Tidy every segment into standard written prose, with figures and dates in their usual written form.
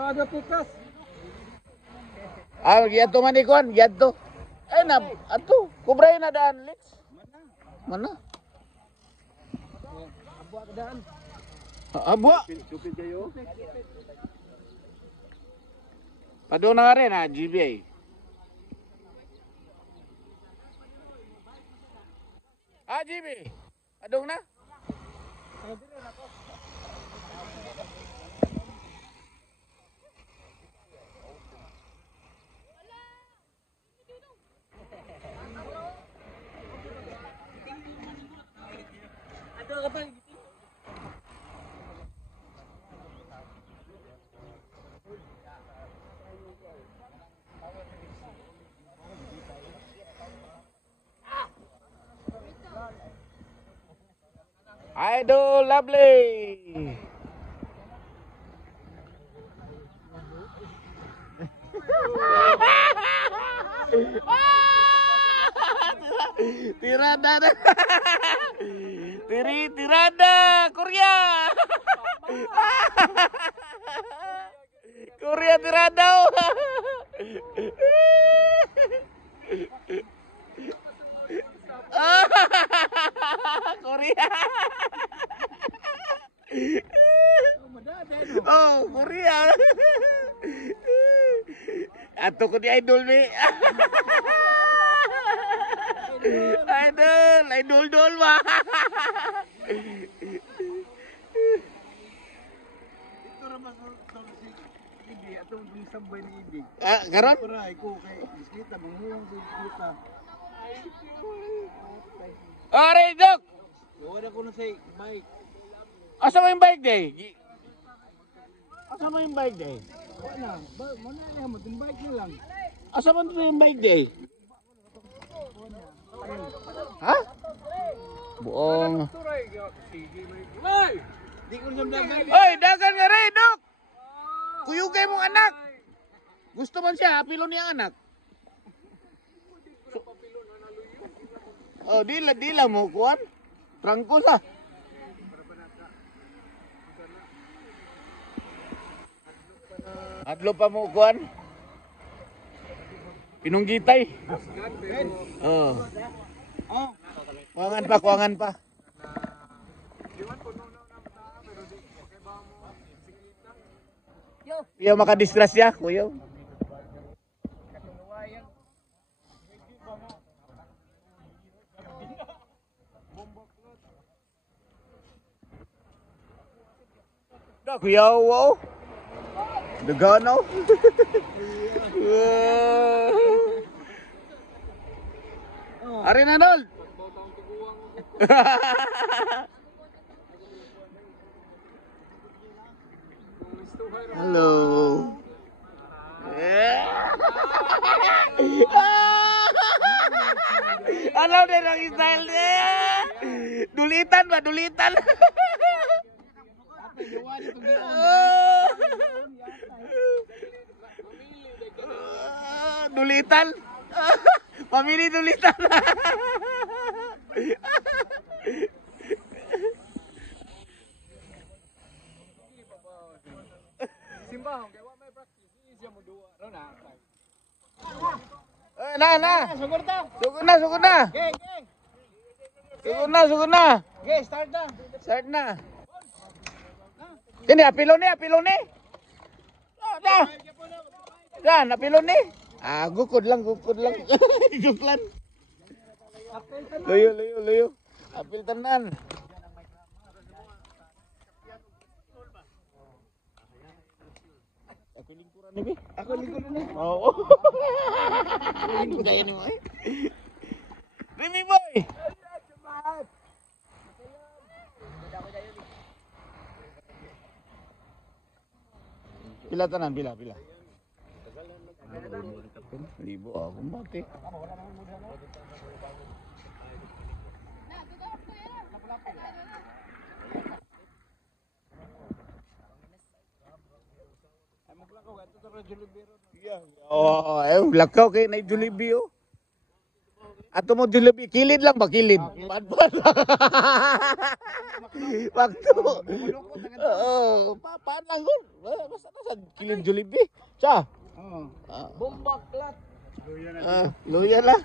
Kada pukas. Ah, giadto man ikon, giadto. Ay na, ato, kubray na daan, Lex. Mana? Abwa ka daan. Abwa. Supid kayo. Padung na nga rin ha, GBA. Ah, GB. Padung na? Idol lovely. Tirada. Tirada Korea. Korea tirada. Korea. Oh, Korea. Ato ko di idol ni. Idol dol ba? Ito ramas si Ibi atong sabay ni Ibi. Ah, karon? Para ko kay biskita manguwang sa biskita. Ore, Dok. Wala ko na sa bike. Asa mo yung bike day? Asa mo yung bike day? Wala, mo na mo yung bike na lang. Asa mo yung bike day? Ha? Buong. Di ko sa dagan. Oy, dagan nga rin, Dok. Kuyugay mong anak. Gusto man siya, apilo niya anak. Oh, dila mo kuan. Trangko sa. Adlo pa mo kuan. Pinunggitay. Oh. Oh, Kuangan pa. Kuya makadisgrasya, kuya. Da kuya, wow. Dagano. Ari na dol. Hello. Alam din ang style niya. Dulitan ba? Dulitan. Dulitan. Pamili dulitan. simbahon kay wa may practice siya mo duwa ro na. Na. Sugod ta. Sugod na. Geng, geng. Sugod na. Okay, start na. Start na. Ini apilo ni. Dan, apilo ni. Ah, gukod lang. Joke lang. Luyo. Apil tenan. Aku lingkuran ni, Bi. Ako lingkuran ni. Oo. Lingkod gaya ni mo eh. Remy boy. Pila tanan, pila. Libo ako mati. Oh, lakaw kay na Jollibee oh. Ato mo Jollibee, kilid lang ba? Kilid. Padpad. Waktu. Oo, paan lang yun. Basta nasa kilid Jollibee. Siya. Oo. Bombak lat. Luya lah.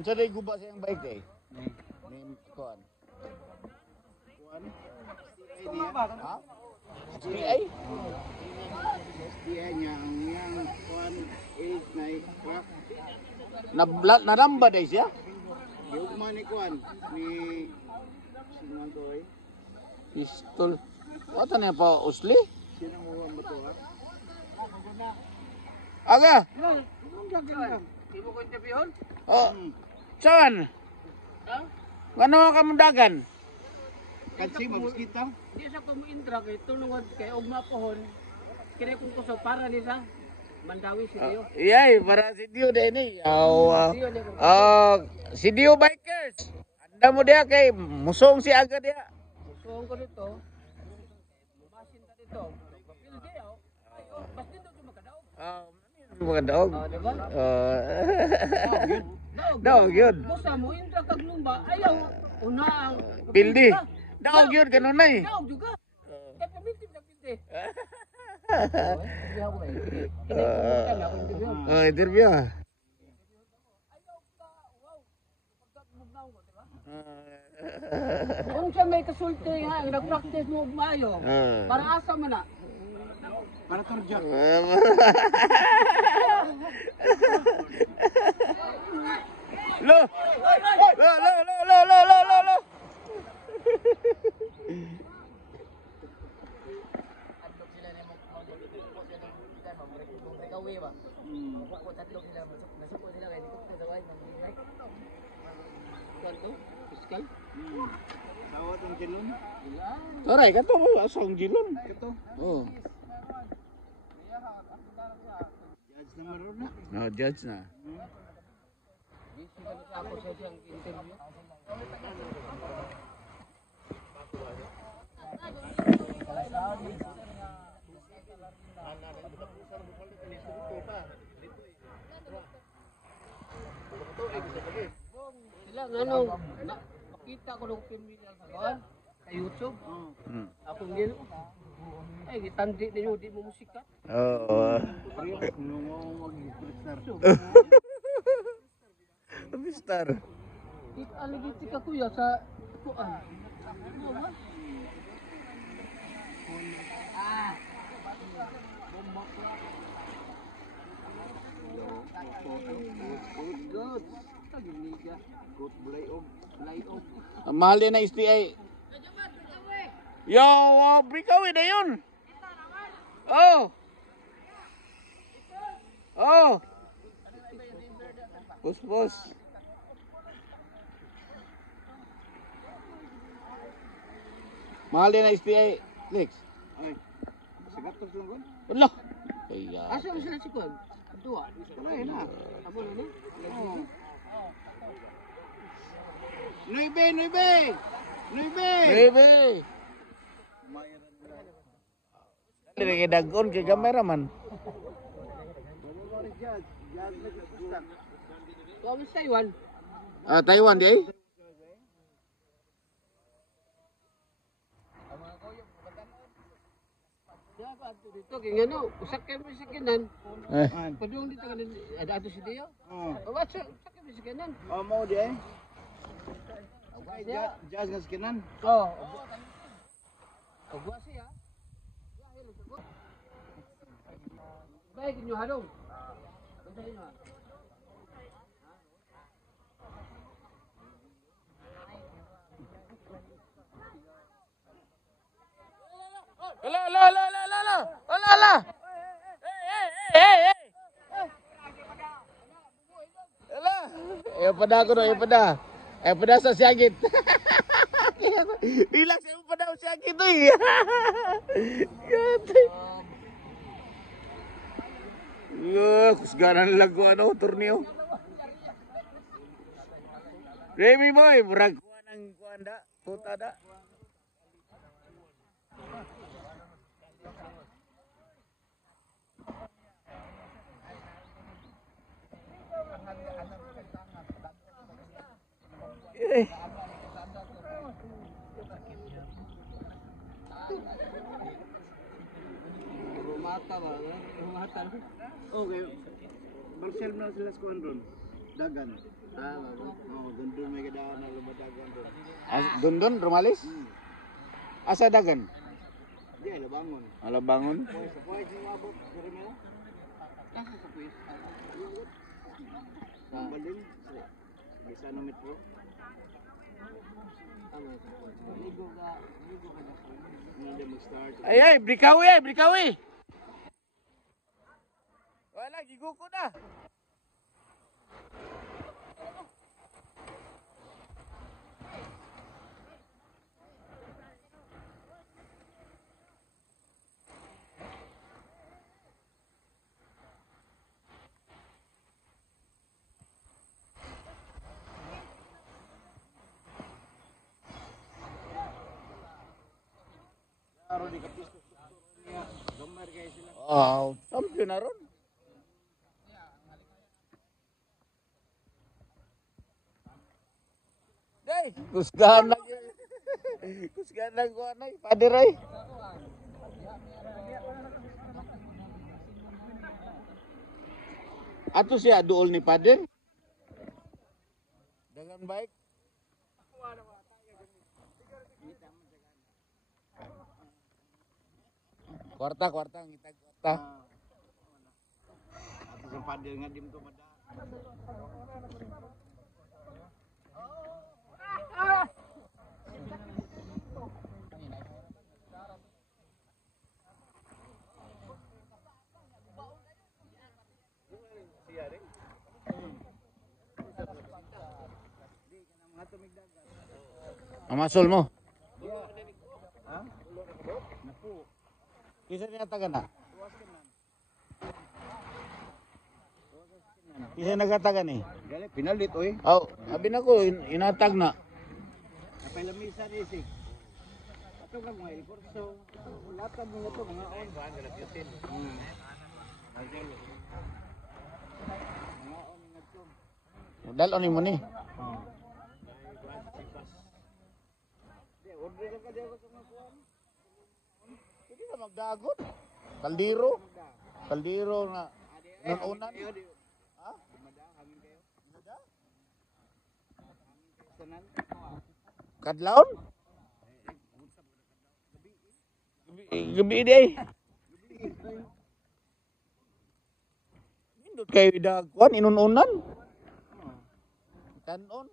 Unsa day guba sa iyang bike day? Ni kuan. Kuan. Ha? SPI? SDI niya yang kuan 8 na crack. Naramba day siya? Yugma ni kuan ni sinuan to ay. Pistol. O niya pa usli? Sino mo ang motor? Aga. Ibo ko interviewon? Oh. Saan? Ha? Ano ka mundagan? Kansi mabskita. Di sa ko mo intra kay tunungod kay og mapohon. Kini kung kuso para ni sa Mandawi si Dio. Iyay, para si Dio din eh. Dio ni ko. Si Dio Bikers. Anda mo dia kay musong si Aga dia. Suong ko dito. Masin ta dito. Pildi aw. Ayo, bas dito ko makadaog. Mga daog. Ah, di ba? Daog yun. Busa mo intra kag lumba ayaw una ang Pildi. Daog yun, ganun na eh. Daog juga. Kay pamitin sa pildi. Hindi ako eh. Kini ko na ako interview. Interview. Kung siya may kasulti nga, nag-practice mo maayo. Para asa man na. Para turja. Lo! Lo! Adlok sila ni mo kawi ba? Ko tatlong sila nasuko sila kay dito sa way ng night. Kanto, fiskal. Tawat ang kilon. Taray, kato mo, asang gilon. Ito. Oh. Judge na maroon na. No, judge na. Ako sa siyang interview. Sila ano, makita ko ng pamilya sa kuan sa YouTube. Akong gino. Ay, gitandi ninyo, di mo musika. Oo. Nung mag-prestar. Star. Ano dito ka kuya sa kuan? Ano ba? Good. Tagiliga. Good blayog. Layog. Ang mahal din na STI. Yo, breakaway na yun. Oh. Oh. Bus. Mahal din na STI. Next. Ay. Sagat to sunggon. Wala. Kaya. Asa mo sila si Kwan? Dua. Kalay na. Amo na ni? Oo. Nuibe. Baby. Dili kay dagon kay cameraman. Kung sa Taiwan, Taiwan di ay? dapat dito kay ano, usak kay mo sa kinan. Eh. Padung dito ka ada ato si Dio. Oh. O what sa kay mo sa kinan? Oh, mau di ay. Judge nga skinan. Oh. Ogwa siya. Baik nyo harong. Bantayin nyo. ala. Hey. Ala. Ayo pada ko no, ayo pada. Ayo pada sa siyagit. Relax, ayo pada sa siyagit to. Yate. Kusganan lagu ano, torneo. Remy boy, murag kuan ang kuan da, puta da. Eh. Rumata ba? Rumata. Okay. Marcel na sila sa kuwan ron. Dagan. Gandun may kadaan na lumadagan ron. Dundun, Rumalis? Asa dagan? Di, labangon. Alabangon? Sa kuwan siya mabot. Sa Rimela? Kasi sa puis. Sa Balin. Sa Bisano Metro. Ligo ka na. Hindi mag-start. Ay, brikawi. Wala, giguko na. Araw di kapisto niya. Gamar kayo sila. Oh, champion na ron. Day, kusgahan lang. Kusgahan lang ko anay, pader ay. Ato siya duol ni pader. Dagan bike. Kwarta, ngitag kwarta. Ato sa pader nga dim to mada. Amasol mo. Kisa niya taga na? Kisa nagataga ni? Gali, pinalit oy. Oh, abi na ko inatag na. Napay lamisa ni sik. Ato ka mga ilkurso. Lata mo na to mga on. Mga on nga to. Dalon ni mo ni. Di, order ka di ako sa mga kuwan. Hindi na magdagot. Kaldiro na. Nununan. Ha? Mada, hangin kayo. Mada? Sanan? Kadlaon? Gabi day. Indot kayo idagkuan inununan. Kanon.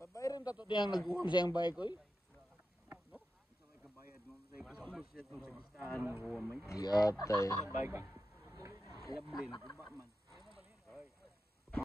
Pabayran ta to diyang nag-uwam sa iyang bike oy. May kabayad mo. Say, gusto mo siya itong sa listahan ng huwamay. Yatay. Labli, naguba man.